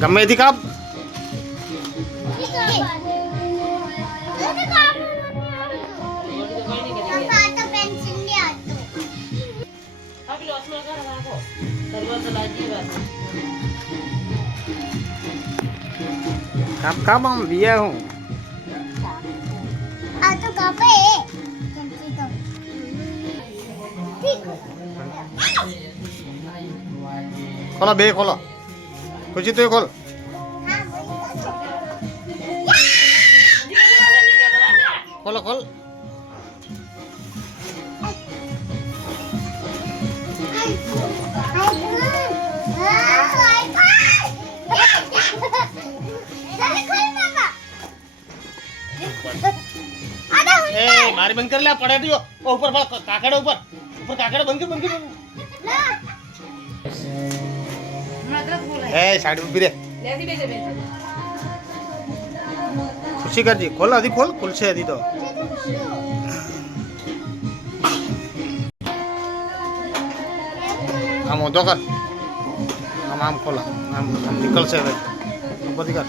ગમે એથી કાપ. કાપ કાપ આમ દિયા હું. આ તો કાપે ચમચી તો ઠીક. ખોલો બે ખોલો. ખુશી તો ખોલ. ખોલો ખોલ. એ મારી બંધ કરી લે પડે દિયો. ઉપર કાકડા ઉપર ઉપર કાકડા બંધ કર. એ સાઈડ ઉભી રે. ખુશી કરજી. ખોલ હજી ખોલ. ખુલશે હજી તો. આમ ઓધો કર. આમ આમ ખોલા. આમ આમ નીકળશે હવે. ઉપરથી કર.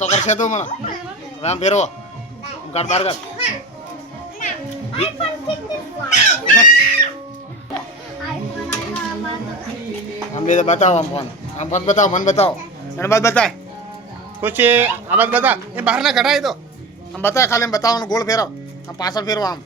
તો કરશે તો મને હવે આમ ફેરવો. કાઢ બહાર કાઢ. આમ બે બતાવો. આમ ફોન આમ ફોન બતાવો. મને બતાવો. એને બાદ બતાય. ખુશી આ બાદ બતા. એ બહાર ના કઢાય તો આમ બતાય. ખાલી એમ બતાવવાનું. ગોળ ફેરવ. આમ પાછળ ફેરવો. આમ